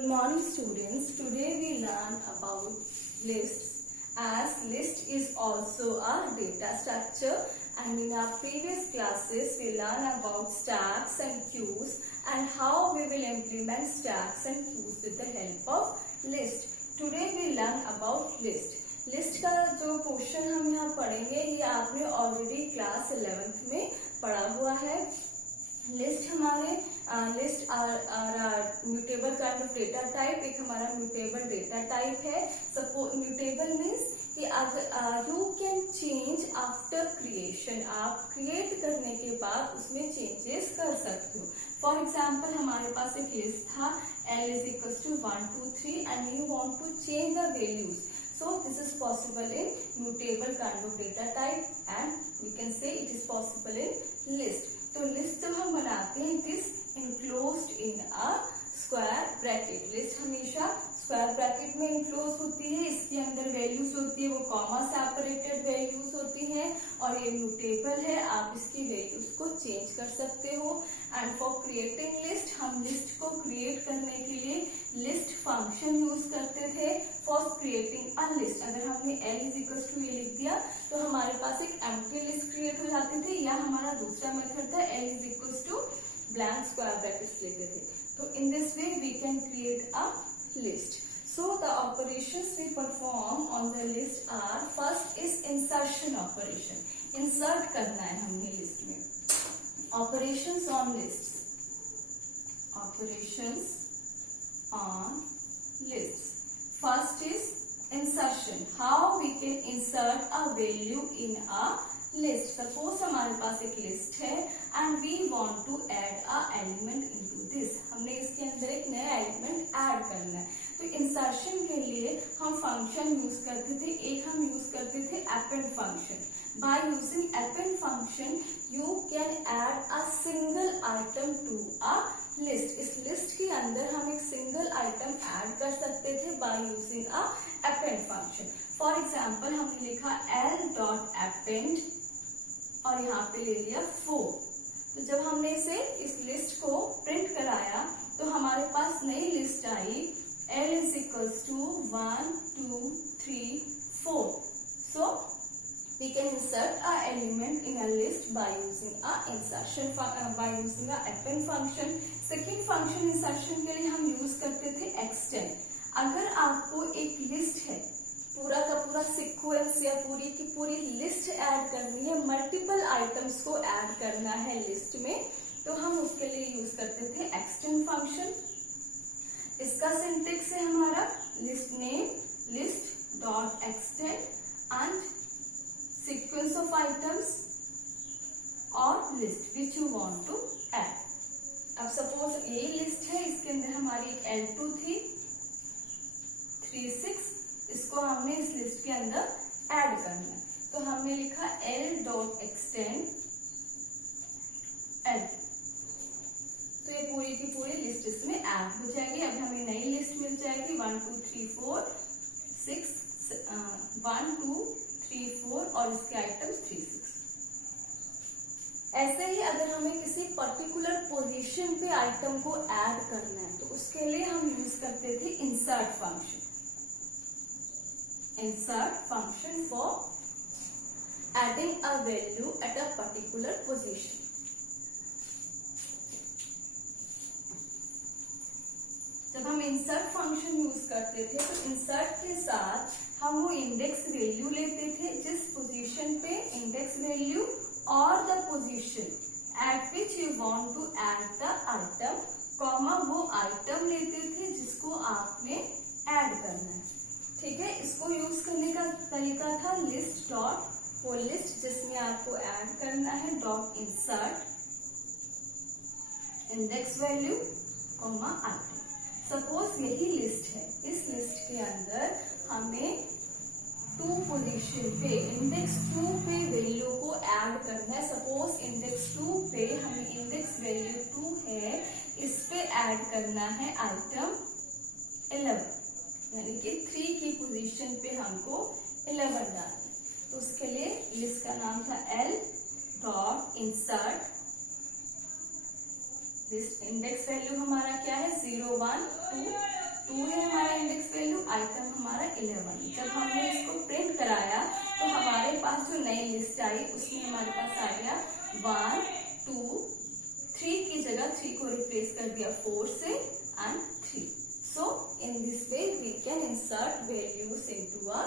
Good morning students. Today we learn about lists, as list is also a data structure, and in our previous classes we learn about stacks and queues and how we will implement stacks and queues with the help of list. Today we learn about list. List का जो portion हम यहाँ पढ़ेंगे ये आपने already class 11th में पढ़ा हुआ है। लिस्ट हमारे list are mutable kind of data type. एक हमारा म्यूटेबल डेटा टाइप है। सपोज म्यूटेबल मीन्स कि you can change after creation. आप क्रिएट करने के बाद उसमें चेंजेस कर सकते हो। फॉर एग्जाम्पल हमारे पास एक लिस्ट था L is equals to 1 2 3 and you want to change the values. So this is possible in mutable kind of data type and we can say it is possible in list. तो list जब हम बनाते हैं it is enclosed in a square bracket. List हमेशा square bracket में enclose होती है। इसके अंदर वैल्यूज होती है वो कॉमा सेपरेटेड वैल्यूज होती हैं और ये म्यूटेबल है। आप इसकी वैल्यूज को चेंज कर सकते हो। एंड फॉर क्रिएटिंग लिस्ट हम लिस्ट को क्रिएट करने के लिए लिस्ट फंक्शन यूज करते थे फॉर क्रिएटिंग अ लिस्ट। अगर हमने L इज इक्वल टू ये लिख दिया तो हमारे पास एक एम्प्टी लिस्ट क्रिएट हो जाती थी, या हमारा दूसरा मेथड था L is equal to blank square brackets लेते थे। तो in this way we can create a list. So the operations we perform on the list are, first is insertion operation. Insert करना है हमने लिस्ट में। Operations on lists. Operations on lists. First is insertion. How we can insert a value in a list. Suppose हमारे पास एक list है and we want to add a element into this. हमने इसके अंदर एक नया एलिमेंट ऐड करना है। तो इंसर्शन के लिए हम फंक्शन यूज करते थे। एक हम यूज करते थे append function. By using append function you can add a single item to a list. इस लिस्ट के अंदर हम एक सिंगल आइटम ऐड कर सकते थे by using a append function. For example हमने लिखा l.append और यहाँ पे ले लिया 4। तो जब हमने इस लिस्ट को प्रिंट कराया तो हमारे पास नई list I L is equals to 1 2 3 4. So we can insert a element in a list by using a insertion by using a append function. Second function insertion के लिए हम यूज करते थे extend. अगर आपको एक लिस्ट है, पूरा का पूरा सीक्वेंस या पूरी की पूरी लिस्ट ऐड करनी है, मल्टीपल आइटम्स को ऐड करना है लिस्ट में, तो हम उसके लिए यूज करते थे एक्सटेंड फंक्शन। इसका सिंटेक्स है हमारा list name list dot extend and sequence of items और list which you want to add. अब सपोज ये लिस्ट है, इसके अंदर हमारी एक L2 थी 3 6, इसको हमने इस लिस्ट के अंदर ऐड करना है। तो हमने लिखा L डॉट एक्सटेंड L। तो ये पूरी की पूरी लिस्ट इसमें ऐड हो जाएगी। अब हमें नई लिस्ट मिल जाएगी 1 2 3 4 6 1 2 3 4 और इसके आइटम्स 3 6। ऐसे ही अगर हमें किसी पर्टिकुलर पोजीशन पे आइटम को ऐड करना है तो उसके लिए हम यूज करते थे insert function. Insert function for adding a value at a particular position. जब हम insert function यूज करते थे तो insert के साथ हम वो इंडेक्स वैल्यू लेते थे जिस पोजीशन पे इंडेक्स वैल्यू और the position at which you want to add the item, comma वो आइटम लेते थे जिसको आपने ऐड करना है। ठीक है, इसको यूज करने का तरीका था लिस्ट डॉट वो लिस्ट जिसमें आपको ऐड करना है dot insert index value comma item. Suppose यही लिस्ट है, इस लिस्ट के अंदर हमें 2 पोजीशन पे इंडेक्स 2 पे वैल्यू को ऐड करना है। सपोज इंडेक्स 2 पे हमें इंडेक्स वैल्यू 2 है, इस पे ऐड करना है आइटम 11, यानी कि 3 की पोजीशन पे हमको 11 डालना है। तो उसके लिए लिस्ट का नाम था L dot insert list. Index value हमारा क्या है 0 1 2 11। जब हमने इसको प्रिंट कराया तो हमारे पास जो नई लिस्ट आई उसमें हमारे पास आ गया 1 2 3 की जगह 3 को रिप्लेस कर दिया 4 से and 3। So in this way we can insert values into a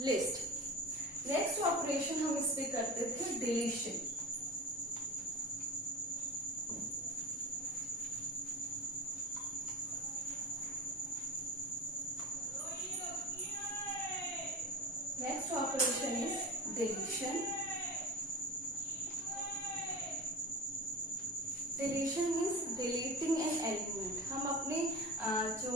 list. Next operation हम इस पे करते थे deletion. Next operation is deletion. Deletion means deleting an element. हम अपने जो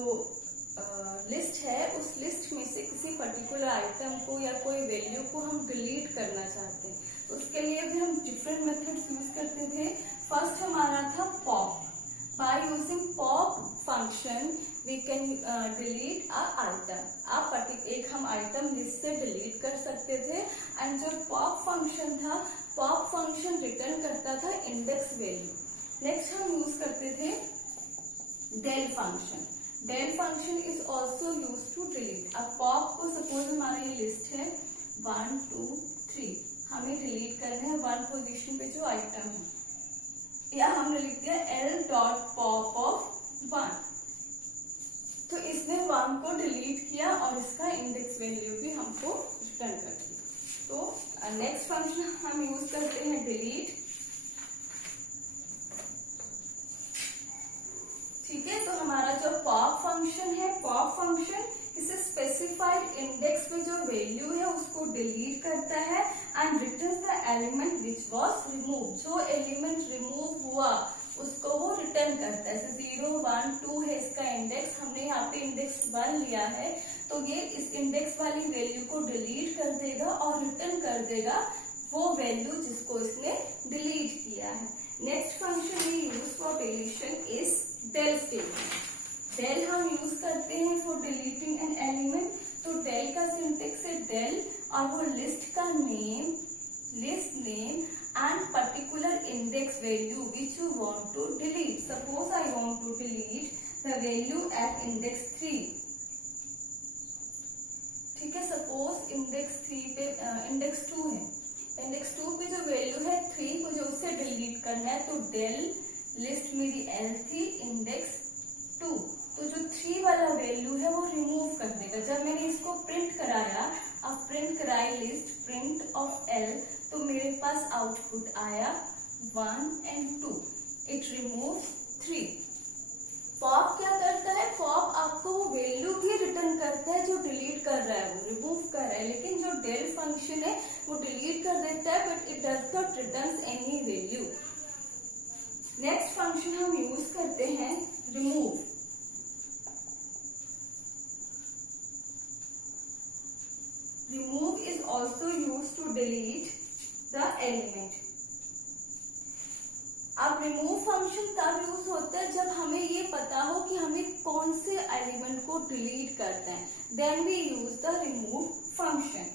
लिस्ट है उस लिस्ट में से किसी पर्टिकुलर आइटम को या कोई वैल्यू को हम डिलीट करना चाहते हैं, तो उसके लिए भी हम डिफरेंट मेथड्स यूज करते थे। फर्स्ट हमारा था pop. By using pop function we can delete a item. एक हम आइटम लिस्ट से डिलीट कर सकते थे एंड जो पॉप फंक्शन था, पॉप फंक्शन रिटर्न करता था इंडेक्स वैल्यू। नेक्स्ट हम यूज करते थे del function. del function is also use to delete. अब पॉप को सपोज हमारा ये लिस्ट है 1 2 3, हमें डिलीट करना है 1 पोजीशन पे जो आइटम है, या हमने लिख दिया l.pop of 1, तो इसने 1 को डिलीट किया और इसका इंडेक्स वैल्यू भी हमको रिटर्न कर दिया। तो नेक्स्ट फंक्शन हम यूज करते हैं डिलीट। ठीक है, तो हमारा जो पॉप फंक्शन है, पॉप फंक्शन किसी स्पेसिफाइड इंडेक्स पे जो वैल्यू है उसको डिलीट करता है and return the element which was remove. जो एलिमेंट रिमूव हुआ उसको वो रिटर्न करता है। 0 1 2 है इसका इंडेक्स, हमने यहाँ पे इंडेक्स 1 लिया है, तो ये इस इंडेक्स वाली वैल्यू को डिलीट कर देगा और रिटर्न कर देगा वो वैल्यू जिसको इसने डिलीट किया है। Next function we use for deletion is del statement. del हम यूज करते हैं फॉर डिलीटिंग एन एलिमेंट। तो del का सिंटेक्स है del और वो लिस्ट का name, list name and particular index value which you want to delete. Suppose I want to delete the value at index 3। ठीक है, सपोज इंडेक्स 3 पे index 2 है, इंडेक्स 2 पे जो वैल्यू है 3 मुझे उससे डिलीट करना है, तो del लिस्ट मेरी L थी इंडेक्स 2, तो जो 3 वाला वैल्यू है वो रिमूव कर देगा। जब मैंने इसको प्रिंट कराया, अब प्रिंट कराई लिस्ट प्रिंट ऑफ L, तो मेरे पास आउटपुट आया 1 and 2। It remove 3। पॉप क्या करता है, पॉप आपको वो वैल्यू भी रिटर्न करता है जो डिलीट कर रहा है, वो रिमूव कर रहा है, लेकिन जो del फंक्शन है वो डिलीट कर देता है but it does not return any value. Next function हम यूज करते हैं remove. Remove is also use to delete the element. अब रिमूव फंक्शन तब यूज होता है जब हमें ये पता हो कि हमें कौन से एलिमेंट को डिलीट करना है, then we use the remove function.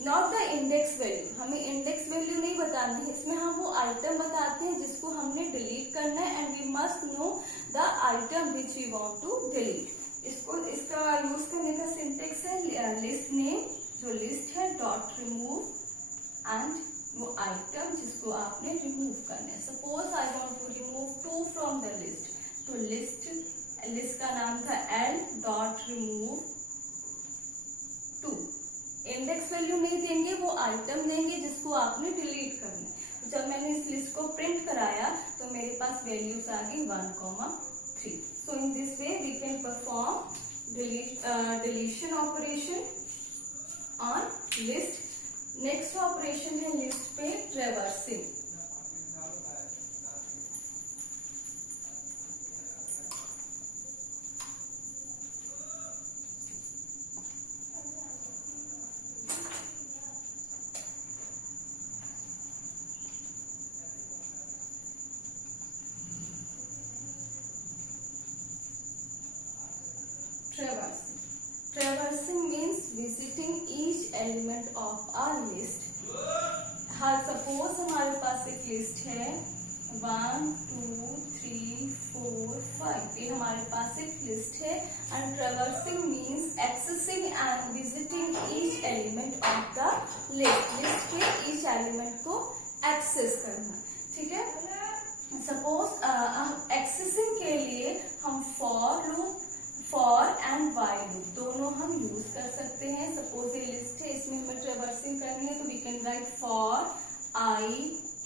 Not the index value, हमें इंडेक्स वैल्यू नहीं बतानी है, इसमें हम वो आइटम बताते हैं जिसको हमने डिलीट करना है and we must know the item which we want to delete. इसका यूज करने का सिंटेक्स है लिस्ट नेम, जो लिस्ट है, डॉट रिमूव एंड वो आइटम जिसको आपने रिमूव करना है। Suppose I want to remove 2 from the list, तो लिस्ट का नाम था L dot remove 2। Index value नहीं देंगे, वो आइटम देंगे जिसको आपने डिलीट करना है। जब मैंने इस लिस्ट को प्रिंट कराया तो मेरे पास वैल्यूज आ गई 1, 3। So in this way we can perform deletion operation on list. Next operation है लिस्ट पे traversing. Traversing means visiting each element of our list. हाँ, सपोज हमारे पास एक लिस्ट है 1 2 3 4 4 5 ये हमारे पास एक लिस्ट है। And traversing means accessing and visiting each element of the list. List के ईच एलिमेंट को एक्सेस करना, ठीक है। सपोज एक्सेसिंग के लिए हम for loop, for and while loop दोनों हम यूज कर सकते हैं। सपोज ये लिस्ट है, इसमें हमें ट्रेवर्सिंग करनी है तो we can write for i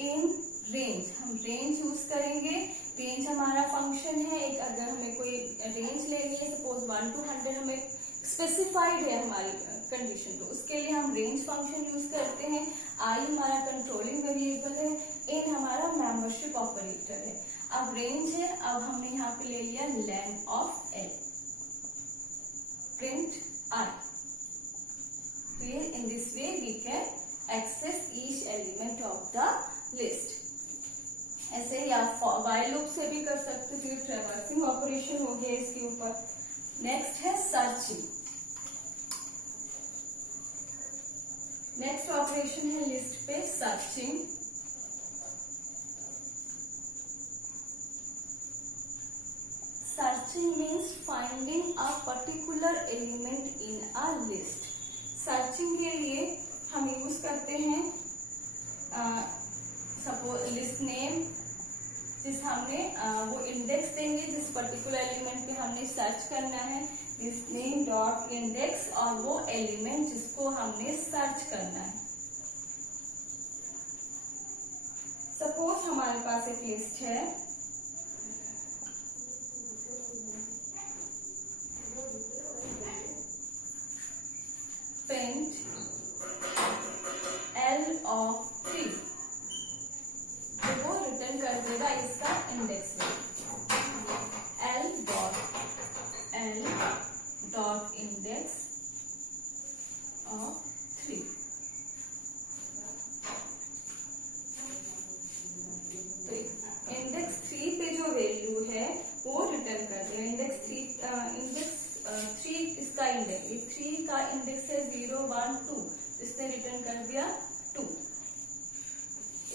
in range. हम रेंज यूज करेंगे। रेंज हमारा फंक्शन है एक। अगर हमें कोई रेंज लेनी है, सपोज 1 to 100 हमें स्पेसिफाइड है हमारी कंडीशन, तो उसके लिए हम रेंज फंक्शन यूज करते हैं। आई हमारा कंट्रोलिंग वेरिएबल है, इन हमारा मेंबरशिप ऑपरेटर है। अब रेंज है, अब हमने यहाँ पे ले लिया len of L, print I. In this way we can access each element of the list. ऐसे या while loop से भी कर सकते हो। ट्रेवर्सिंग ऑपरेशन हो गया इसके ऊपर। नेक्स्ट है सर्चिंग। नेक्स्ट ऑपरेशन है लिस्ट पे searching. Searching means finding a particular element in a list. Searching के लिए हम यूज करते हैं सपोज लिस्ट नेम, जिस हमने वो इंडेक्स देंगे जिस पर्टिकुलर एलिमेंट पे हमने सर्च करना है, लिस्ट नेम डॉट इंडेक्स, और वो एलिमेंट जिसको हमने सर्च करना है। सपोज हमारे पास एक लिस्ट है, print L of 3, तो वो रिटर्न कर देगा इसका index L dot index of 3। तो इंडेक्स 3 पे जो वैल्यू है वो रिटर्न कर देगा। इंडेक्स 3 इसका इंडेक्स, 3 का इंडेक्स है 0 1 2, इसने रिटर्न कर दिया 2।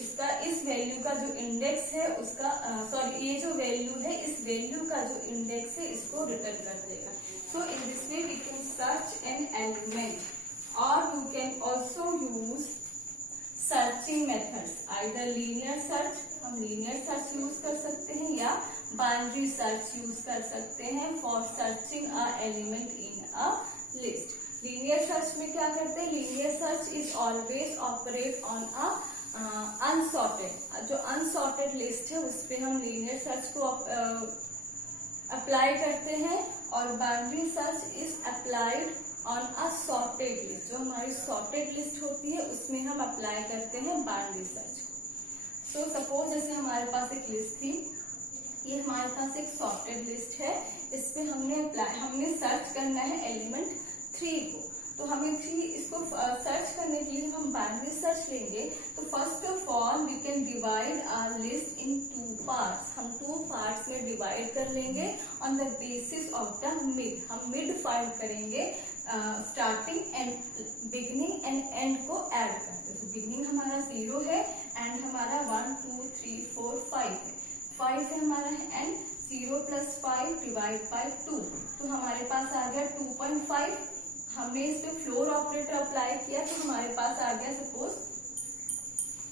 इसका इस वैल्यू का जो इंडेक्स है उसका सॉरी ये जो वैल्यू है इस वैल्यू का जो इंडेक्स है इसको रिटर्न कर देगा। So in this way we can search an element, और you can also use searching methods, either linear search, हम लीनियर सर्च यूज कर सकते हैं, या बाइनरी सर्च यूज कर सकते हैं for searching a element in a list. Linear search में क्या करते हैं, linear search is always operate on a unsorted, जो अनसॉर्टेड लिस्ट है उस पे हम लीनियर सर्च को अप्लाई करते हैं, और binary search is applied on a sorted list, जो हमारी सॉर्टेड लिस्ट होती है उसमें हम अप्लाई करते हैं बाइनरी सर्च को। सो सपोज जैसे हमारे पास एक लिस्ट थी, ये हमारे पास एक सॉर्टेड लिस्ट है, इस पे हमने सर्च करना है एलिमेंट 3 को। तो हमें 3 इसको सर्च करने के लिए हम बाइनरी सर्च लेंगे, तो first of all we can divide our list in 2 parts. हम 2 पार्ट्स में डिवाइड कर लेंगे on the basis of the mid. हम मिड फाइंड करेंगे, starting and beginning and end को ऐड करते। तो बिगिनिंग हमारा 0 है, एंड हमारा 1 2 3 4 5 है, 5 है हमारा एंड 0 + 5 डिवाइड बाय 2, तो हमारे पास आ गया 2.5। हमने इस पे फ्लोर ऑपरेटर अप्लाई किया तो हमारे पास आ गया सपोज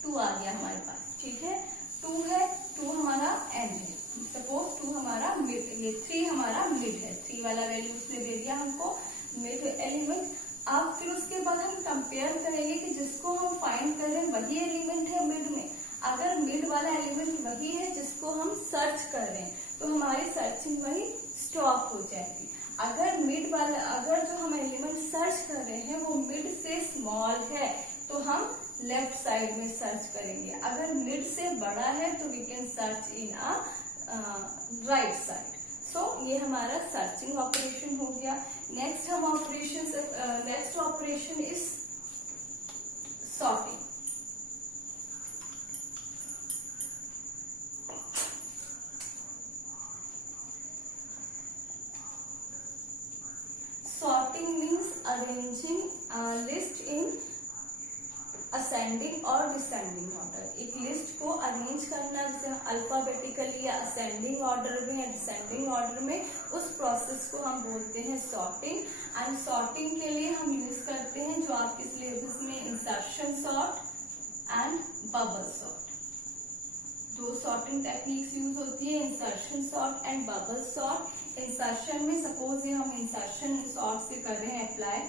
2 आ गया हमारे पास, ठीक है। 2 है, 2 हमारा एंड है, सपोज 2 हमारा मिड, ये 3 हमारा मिड है, 3 वाला वैल्यू उसने दे दिया हमको मिड एलिमेंट। अब फिर उसके बाद हम कंपेयर करेंगे कि जिसको हम फाइंड कर रहे हैं वही एलिमेंट है मिड में। अगर मिड वाला एलिमेंट वही है जिसको हम सर्च कर रहे हैं तो हमारी सर्चिंग वही स्टॉप हो जाएगी। अगर जो हम एलिमेंट सर्च कर रहे हैं वो मिड से स्मॉल है तो हम लेफ्ट साइड में सर्च करेंगे, अगर मिड से बड़ा है तो we can search in a right side. So ये हमारा सर्चिंग ऑपरेशन हो गया। Next operation is sorting. Sorting means arranging a list in ascending और डिसेंडिंग ऑर्डर। एक लिस्ट को अरेंज करना जैसे अल्फाबेटिकली या असेंडिंग ऑर्डर में या डिसेंडिंग ऑर्डर में, उस प्रोसेस को हम बोलते हैं सॉर्टिंग। एंड सॉर्टिंग के लिए हम यूज करते हैं जो आपके सिलेबस में insertion sort and bubble sort. दो सॉर्टिंग टेक्निक्स यूज होती है, insertion sort and bubble sort. Insertion में सपोज ये हम इंसर्शन सॉर्ट से कर रहे हैं अप्लाई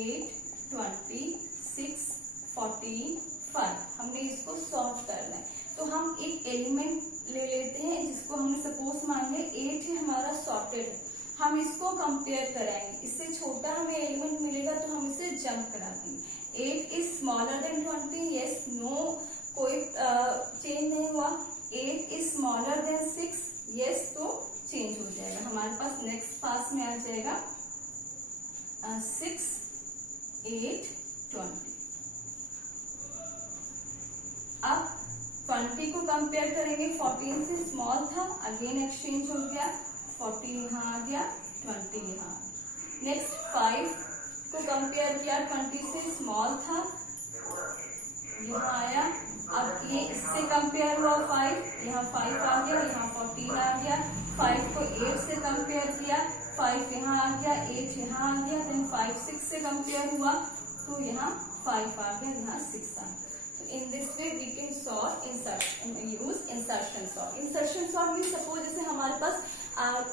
8, 20, 6, 14, 5, हमने इसको सॉर्ट करना है। तो हम एक एलिमेंट ले लेते हैं जिसको हमने सपोज मान लिया 8 ही हमारा सॉर्टेड है, हम इसको कंपेयर कराएंगे, इससे छोटा हमें एलिमेंट मिलेगा तो हम इसे जंप करा देंगे। 8 is smaller than 20, yes no, कोई चेंज नहीं हुआ। 8 इज स्मॉलर देन 6, यस, तो चेंज हो जाएगा, हमारे पास नेक्स्ट पास में आ जाएगा 6, 8, 20। अब 20 को कंपेयर करेंगे 14 से, स्मॉल था, अगेन एक्सचेंज हो गया, 14 यहाँ आ गया, 20 यहाँ। नेक्स्ट 5 को कंपेयर किया 20 से, स्मॉल था, यहाँ आया, अब ये इससे कंपेयर हुआ 5, यहाँ 5 आ गया, यहाँ 14 आ गया। 5 को 8 से कंपेयर किया, 5 यहाँ आ गया, 8 यहाँ आ गया, देन 5 6 से कंपेयर हुआ तो यहाँ 5 आ गया, यहाँ 6 आ गया। In this way we can sort insertion, use insertion sort. Insertion sort means suppose जैसे हमारे पास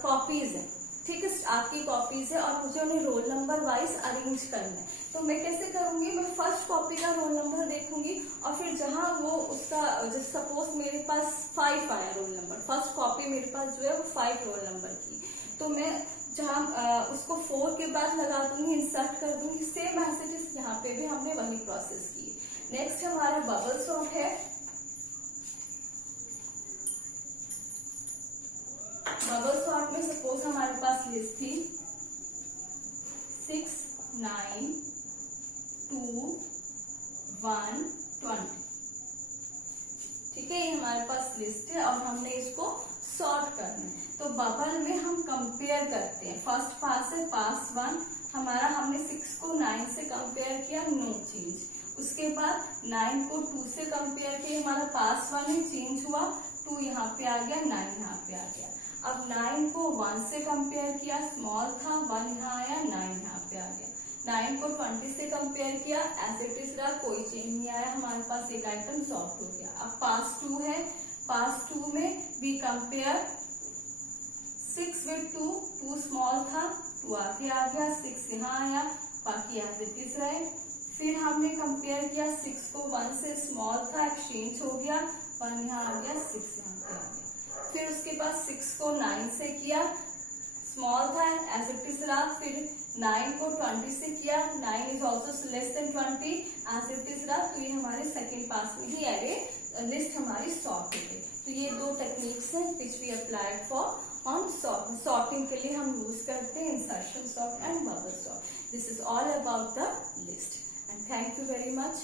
कॉपीज है, ठीक है, आपकी कॉपीज है और मुझे उन्हें रोल नंबर वाइज अरेंज करना है, तो मैं कैसे करूंगी, मैं फर्स्ट कॉपी का रोल नंबर देखूंगी और फिर जहां वो उसका जैसे सपोज मेरे पास 5 आया रोल नंबर, फर्स्ट कॉपी मेरे पास जो है वो 5 रोल नंबर की, तो मैं जहां उसको 4 के बाद लगा दूंगी, इंसर्ट कर दूंगी। सेम मैसेजेस यहाँ पे भी हमने वही प्रोसेस की। नेक्स्ट हमारा बबल सॉर्ट है। बबल सॉर्ट में सपोज हमारे पास लिस्ट थी 6, 9, 2, 1, 20, ठीक है, ये हमारे पास लिस्ट है और हमने इसको सॉर्ट करना है। तो बबल में हम कंपेयर करते हैं, फर्स्ट पास है पास 1 हमारा, हमने 6 को 9 से कंपेयर किया, नो चेंज। उसके बाद 9 को 2 से कंपेयर किया, हमारा पास 1 है, चेंज हुआ, 2 यहाँ पे आ गया, 9 यहाँ पे आ गया। अब 9 को 1 से कंपेयर किया, स्मॉल था, 1 यहाँ आया, 9 यहाँ पे आ गया। 9 को 20 से कंपेयर किया, एज इट इज रहा, कोई चेंज नहीं आया, हमारे पास एक आइटम सॉर्ट हो गया। अब पास 2 है, पास 2 में वी कंपेयर 6 with 2, 2 स्मॉल था, 2 आगे आ गया, 6 यहाँ आया, बाकी एज इट इज रहे। फिर हमने कंपेयर किया 6 को 1 से, स्मॉल था, एक्सचेंज हो गया, 1 यहाँ आ गया, 6 यहाँ पे आ गया। फिर उसके बाद 6 को 9 से किया, स्मॉल था, एज इट इज रहा। फिर 9 को 20 से किया, 9 is also less than 20, as it is रहा। तो ये हमारे सेकेंड पास में ही एरे लिस्ट हमारी सॉर्ट हो गई। तो ये दो टेक्निक्स हैं which we applied for on sorting के लिए हम यूज करते हैं insertion sort and bubble sort. This is all about the list. And thank you very much.